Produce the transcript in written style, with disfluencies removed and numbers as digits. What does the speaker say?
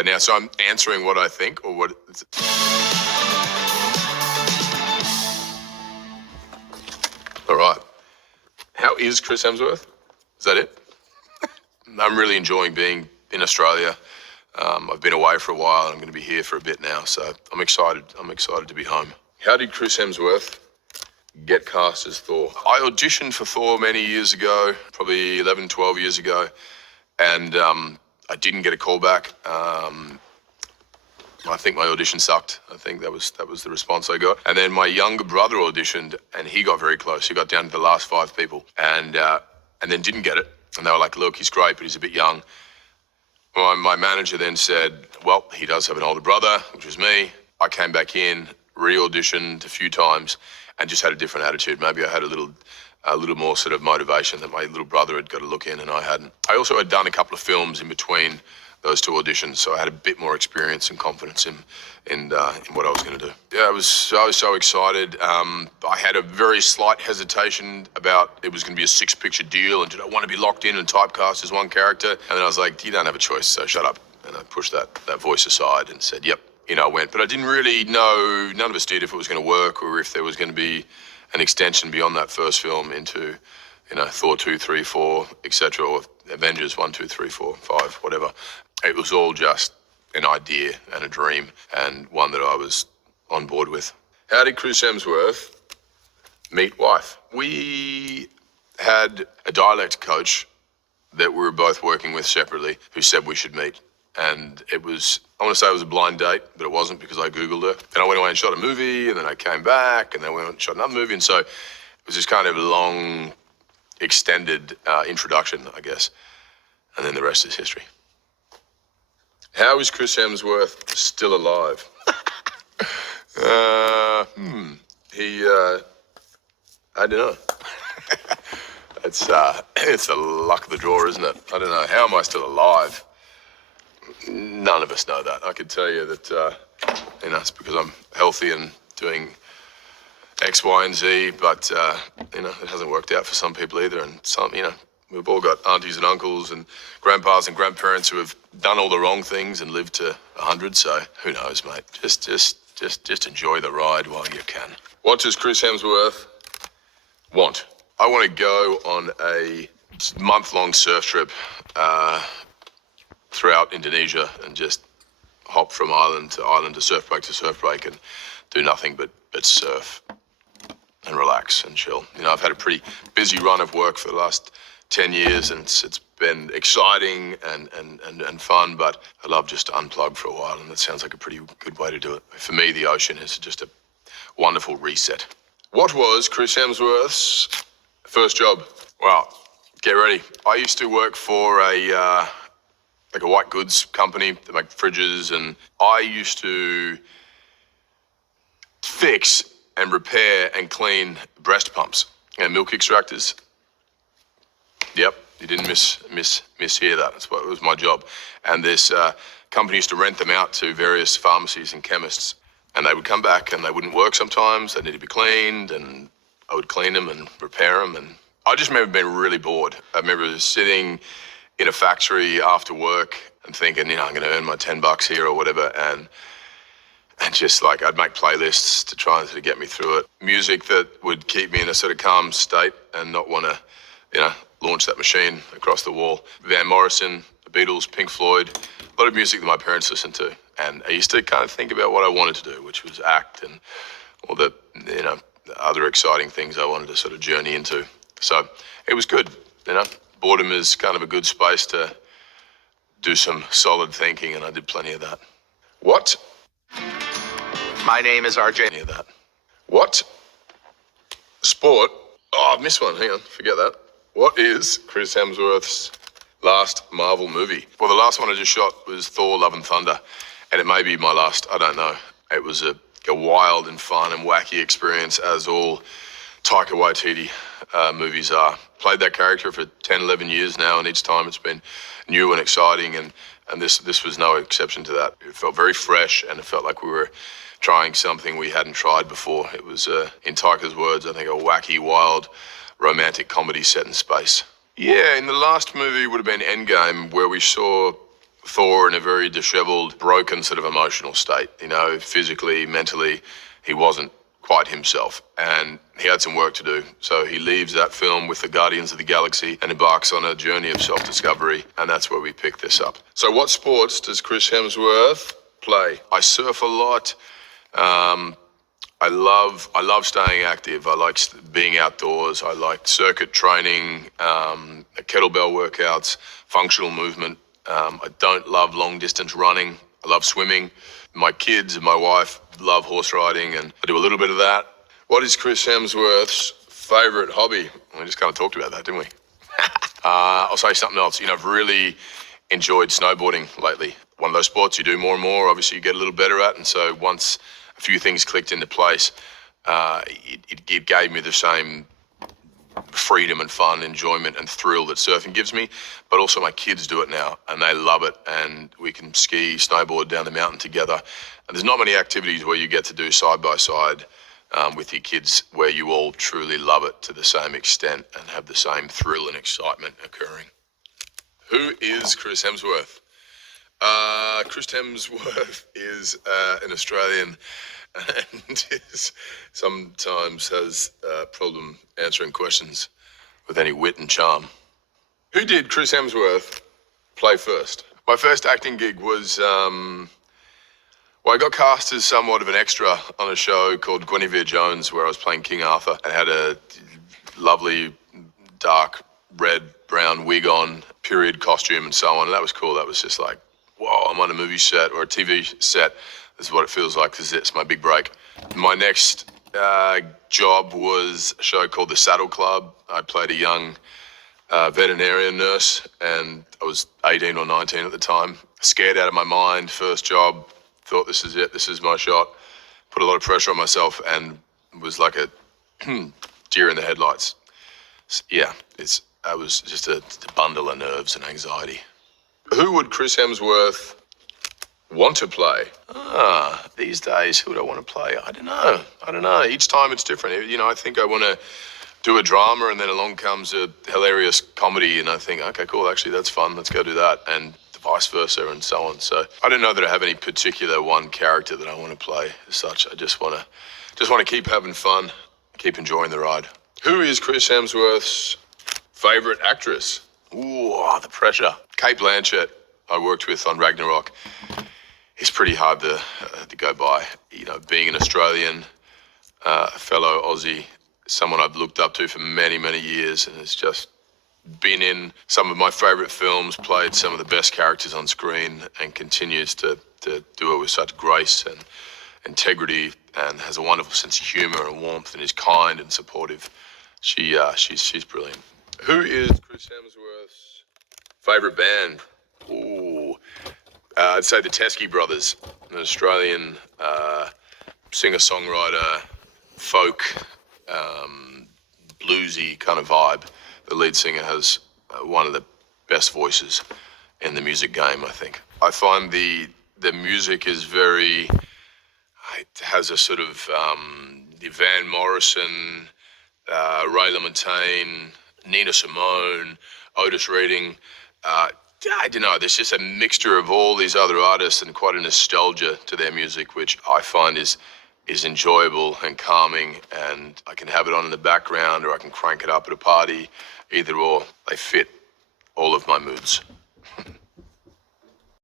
Okay, now, so I'm answering what I think, or what? All right. How is Chris Hemsworth? Is that it? I'm really enjoying being in Australia. I've been away for a while. I'm going to be here for a bit now, so I'm excited. I'm excited to be home. How did Chris Hemsworth get cast as Thor? I auditioned for Thor many years ago, probably 11, 12 years ago, and I didn't get a call back. I think my audition sucked. I think that was the response I got. And then my younger brother auditioned, and he got very close. He got down to the last 5 people, and then didn't get it. And they were like, "Look, he's great, but he's a bit young." Well, my manager then said, "Well, he does have an older brother," which was me. I came back in, re-auditioned a few times, and just had a different attitude. Maybe I had a little more sort of motivation that my little brother had got a look in and I hadn't. I also had done a couple of films in between those 2 auditions, so I had a bit more experience and confidence in what I was going to do. Yeah, I was so excited. I had a very slight hesitation about it was going to be a 6-picture deal, and did I want to be locked in and typecast as one character? And then I was like, you don't have a choice, so shut up. And I pushed that voice aside and said, yep. I went. But I didn't really know, none of us did, if it was going to work or if there was going to be an extension beyond that first film into, Thor 2, 3, 4, etc., or Avengers 1, 2, 3, 4, 5, whatever. It was all just an idea and a dream, and one that I was on board with. How did Chris Hemsworth meet wife? We had a dialect coach that we were both working with separately who said we should meet. And it was, I want to say it was a blind date, but it wasn't because I Googled her. Then I went away and shot a movie, and then I came back, and then went and shot another movie. And so it was this kind of long, extended introduction, I guess. And then the rest is history. How is Chris Hemsworth still alive? I don't know. It's the luck of the draw, isn't it? I don't know. How am I still alive? None of us know that. I could tell you that, it's because I'm healthy and doing X, Y, and Z, but, it hasn't worked out for some people either. And some, we've all got aunties and uncles and grandpas and grandparents who have done all the wrong things and lived to 100. So who knows, mate? Just enjoy the ride while you can. What does Chris Hemsworth want? I want to go on a month-long surf trip throughout Indonesia and just hop from island to surf break and do nothing but surf and relax and chill. I've had a pretty busy run of work for the last 10 years, and it's been exciting and fun, but I love just to unplug for a while, and that sounds like a pretty good way to do it. For me, the ocean is just a wonderful reset. What was Chris Hemsworth's first job? Well, get ready. I used to work for a white goods company that make fridges, and I used to fix and repair and clean breast pumps and milk extractors. Yep, you didn't mishear that. That's what it was my job. And this company used to rent them out to various pharmacies and chemists, and they would come back and they wouldn't work sometimes. They needed to be cleaned, and I would clean them and repair them. And I just remember being really bored. I remember sitting in a factory after work and thinking, I'm going to earn my $10 here or whatever, and just like I'd make playlists to try and sort of get me through it. Music that would keep me in a sort of calm state and not want to, launch that machine across the wall. Van Morrison, the Beatles, Pink Floyd, a lot of music that my parents listened to. And I used to kind of think about what I wanted to do, which was act and all the, other exciting things I wanted to sort of journey into. So it was good, Boredom is kind of a good space to do some solid thinking, and I did plenty of that. What? My name is RJ. Plenty of that. What? Sport? Oh, I've missed one. Hang on, forget that. What is Chris Hemsworth's last Marvel movie? Well, the last one I just shot was Thor: Love and Thunder, and it may be my last. I don't know. It was a wild and fun and wacky experience, as all Taika Waititi movies are. Played that character for 10, 11 years now, and each time it's been new and exciting, and this was no exception to that. It felt very fresh, and it felt like we were trying something we hadn't tried before. It was, in Taika's words, I think, a wacky, wild, romantic comedy set in space. Yeah, in the last movie would have been Endgame, where we saw Thor in a very disheveled, broken sort of emotional state. You know, physically, mentally, he wasn't quite himself, and he had some work to do. So he leaves that film with the Guardians of the Galaxy and embarks on a journey of self-discovery, and that's where we pick this up. So what sports does Chris Hemsworth play? I surf a lot. I love staying active. I like being outdoors. I like circuit training, kettlebell workouts, functional movement. I don't love long distance running. I love swimming. My kids and my wife love horse riding, and I do a little bit of that. What is Chris Hemsworth's favorite hobby? We just kind of talked about that, didn't we? I'll say something else. You know, I've really enjoyed snowboarding lately. One of those sports you do more and more, obviously you get a little better at. And so once a few things clicked into place, it gave me the same freedom and fun, enjoyment and thrill that surfing gives me. But also my kids do it now and they love it. And we can ski, snowboard down the mountain together. And there's not many activities where you get to do side by side with your kids where you all truly love it to the same extent and have the same thrill and excitement occurring. Who is Chris Hemsworth? Chris Hemsworth is an Australian and sometimes has a problem answering questions with any wit and charm. Who did Chris Hemsworth play first? My first acting gig was, I got cast as somewhat of an extra on a show called Guinevere Jones where I was playing King Arthur. I had a lovely dark red, brown wig on, period costume and so on. And that was cool. That was just like, whoa, I'm on a movie set or a TV set. This is what it feels like because it's my big break. My next job was a show called The Saddle Club. I played a young veterinarian nurse and I was 18 or 19 at the time. Scared out of my mind, first job, thought this is it, this is my shot. Put a lot of pressure on myself and was like a deer in the headlights. Yeah, I was just a bundle of nerves and anxiety. Who would Chris Hemsworth want to play? These days, who would I want to play? I don't know. Each time it's different. You know, I think I want to do a drama and then along comes a hilarious comedy and I think, okay, cool, actually that's fun, let's go do that, and vice versa and so on. So I don't know that I have any particular one character that I want to play as such. I just want to keep having fun, keep enjoying the ride. Who is Chris Hemsworth's favorite actress? Ooh, the pressure. Kate Blanchett, I worked with on Ragnarok. It's pretty hard to go by. You know, being an Australian, a fellow Aussie, someone I've looked up to for many, many years, and has just been in some of my favorite films, played some of the best characters on screen, and continues to do it with such grace and integrity, and has a wonderful sense of humor and warmth, and is kind and supportive. She's brilliant. Who is Chris Hemsworth's favorite band? Ooh, I'd say the Teskey Brothers, an Australian singer-songwriter, folk, bluesy kind of vibe. The lead singer has one of the best voices in the music game, I think. I find the music is it has a sort of Van Morrison, Ray LaMontagne, Nina Simone, Otis Redding. I don't know, there's just a mixture of all these other artists and quite a nostalgia to their music, which I find is enjoyable and calming, and I can have it on in the background or I can crank it up at a party. Either or, they fit all of my moods.